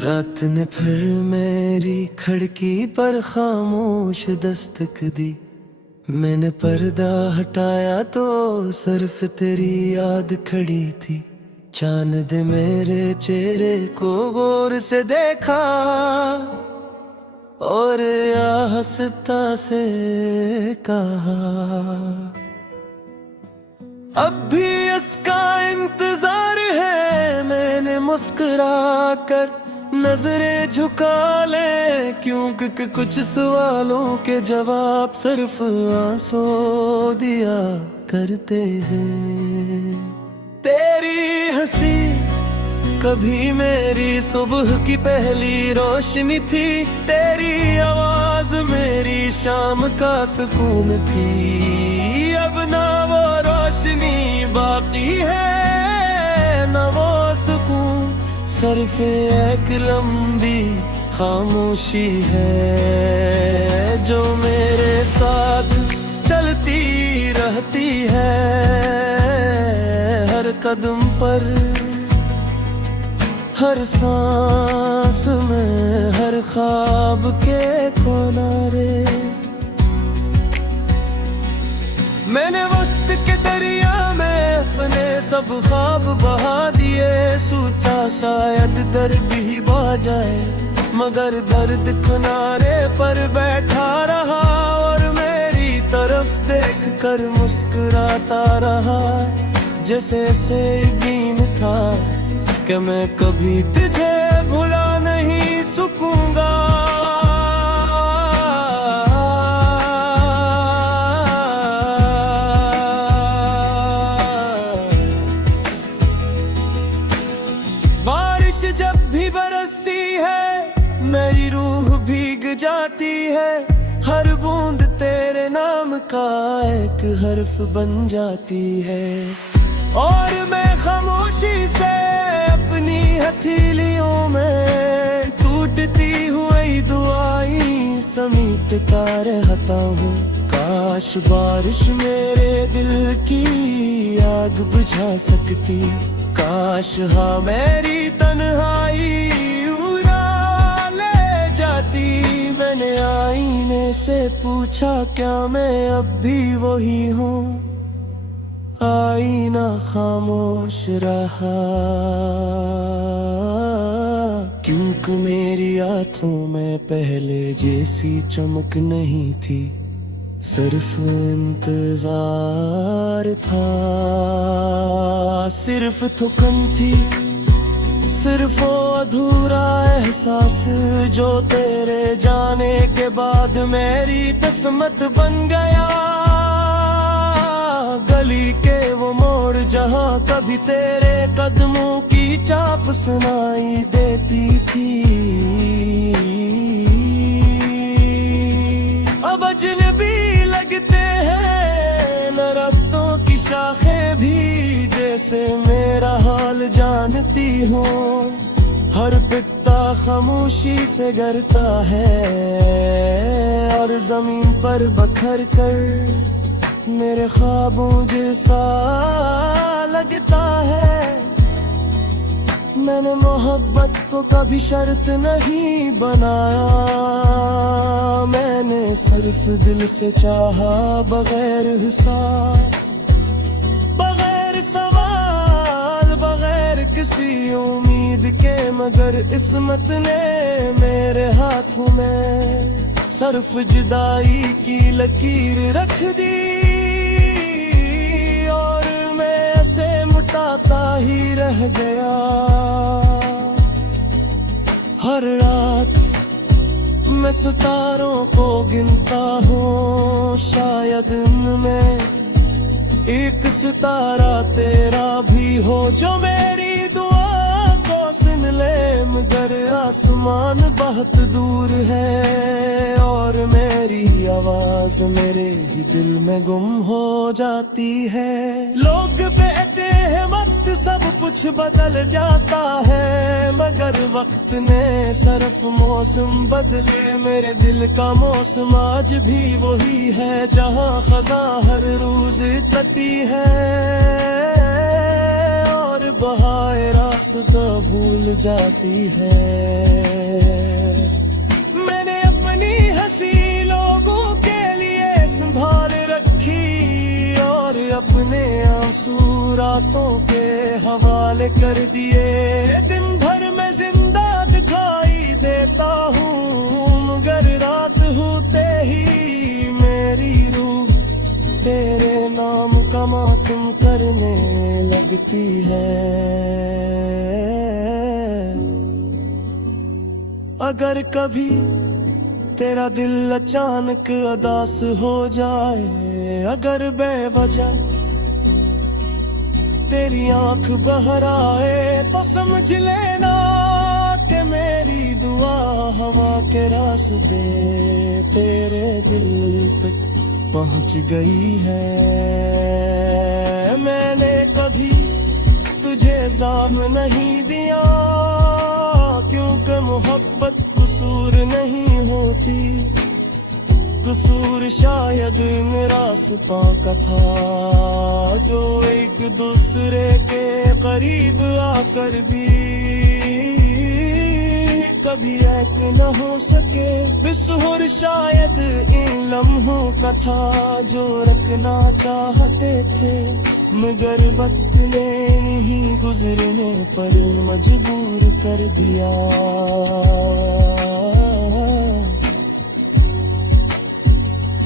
रात ने फिर मेरी खिड़की पर खामोश दस्तक दी। मैंने पर्दा हटाया तो सिर्फ तेरी याद खड़ी थी। चांद दे मेरे चेहरे को गौर से देखा और आहिस्ता से कहा, अब भी इसका इंतजार है। मैंने मुस्कुरा कर नजरें झुका ले, क्योंकि कुछ सवालों के जवाब सिर्फ आंसू दिया करते हैं। तेरी हंसी कभी मेरी सुबह की पहली रोशनी थी। तेरी आवाज मेरी शाम का सुकून थी। अब ना वो रोशनी बाकी है, ना वो सुकून, सिर्फ एक लंबी खामोशी है जो मेरे साथ चलती रहती है। हर कदम पर, हर सांस में, हर ख्वाब के किनारे। मैंने वक्त के दरिया में अपने सब ख्वाब बहा दिए। सोचा शायद दर्द ही बहा जाए, मगर दर्द किनारे पर बैठा रहा और मेरी तरफ देख कर मुस्कुराता रहा। जैसे से यकीन था कि मैं कभी तुझे भुला नहीं सकूंगा। बारिश जब भी बरसती है मेरी रूह भीग जाती है। हर बूंद तेरे नाम का एक हर्फ बन जाती है और मैं खामोशी से अपनी हथेलियों में टूटती हुई दुआएं समेटता रहता हूँ। काश बारिश मेरे दिल की आग बुझा सकती। काश हाँ मेरी तन्हाई उड़ा ले जाती। मैंने आईने से पूछा, क्या मैं अब भी वही हूँ? आईना खामोश रहा, क्योंकि मेरी आंखों में पहले जैसी चमक नहीं थी। सिर्फ इंतजार था, सिर्फ थकन थी, सिर्फ वो अधूरा एहसास जो तेरे जाने के बाद मेरी किस्मत बन गया। गली के वो मोड़ जहाँ कभी तेरे कदमों की चाप सुनाई देती थी, अब अजनबी लगते हैं दरख्तों की शाखें भी। जैसे मेरा हाल जानती हो, हर पिता खामोशी से गिरता है और जमीन पर बखर कर मेरे ख्वाबों जैसा लगता है। मैंने मोहब्बत को कभी शर्त नहीं बनाया। मैंने सिर्फ दिल से चाहा, बगैर हिसाब, बगैर सवाल, बगैर किसी उम्मीद के। मगर किस्मत ने मेरे हाथों में सिर्फ जुदाई की लकीर रख दी और मैं ऐसे मुटाता ही रह गया। हर रात मैं सितारों को गिनता हूँ, शायद इनमें एक सितारा तेरा भी हो जो मेरी दुआ को सुन ले। मगर आसमान बहुत दूर है और मेरी आवाज मेरे ही दिल में गुम हो जाती है। लोग कहते हैं वक्त सब कुछ बदल जाता है, मगर वक्त ने सिर्फ मौसम बदले। मेरे दिल का मौसम आज भी वही है, जहाँ खज़ां हर रोज तती है और बहाए रास्ता भूल जाती है। मैंने अपनी हंसी लोगों के लिए संभाल रखी और अपने आंसू रातों के हवाले कर दिए। दिन भर मैं जिंदा दिखाई देता हूँ मगर रात होते ही मेरी रूह तेरे नाम का मातम करने लगती है। अगर कभी तेरा दिल अचानक उदास हो जाए, अगर बेवजह तेरी आंख बहर आए, तो समझ लेना कि मेरी दुआ हवा के रास्ते तेरे दिल तक पहुंच गई है। मैंने कभी तुझे जाम नहीं दिया क्योंकि मोहब्बत कसूर नहीं होती। कसूर शायद मेरा सपा का था जो एक दूसरे के करीब आकर भी कभी एक न हो सके। बेसुर शायद इन लम्हों का था जो रखना चाहते थे मगर वक्त ने नहीं गुजरने पर मजबूर कर दिया।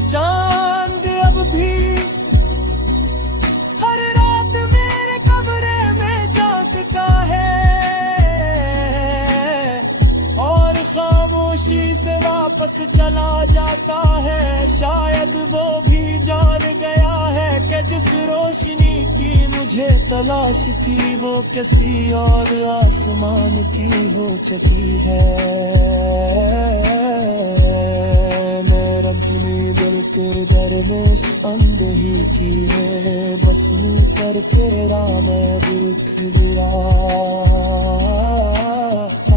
चांद अब भी हर रात मेरे कमरे में जागता है और खामोशी से वापस चला जाता है। शायद वो भी जान गया है कि जिस रोशनी की मुझे तलाश थी वो किसी और आसमान की हो चुकी है। मेरा अपनी दिल के दरवेश अंधेरी की है बस करके राने रुख गिरा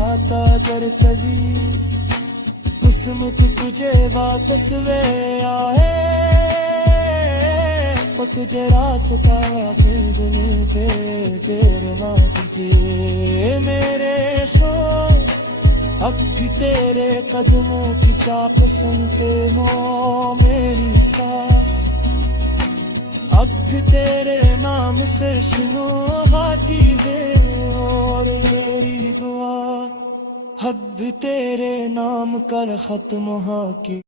आता कर कभी किस्मत तुझे वापस वे आए पक जरा सका दिल पे तेरे नाम के मेरे अब भी तेरे कदमों की चाप सुनते हो मेरी सांस। अब भी तेरे नाम से सुनो आती है और मेरी दुआ हद तेरे नाम कर खत्म हो की।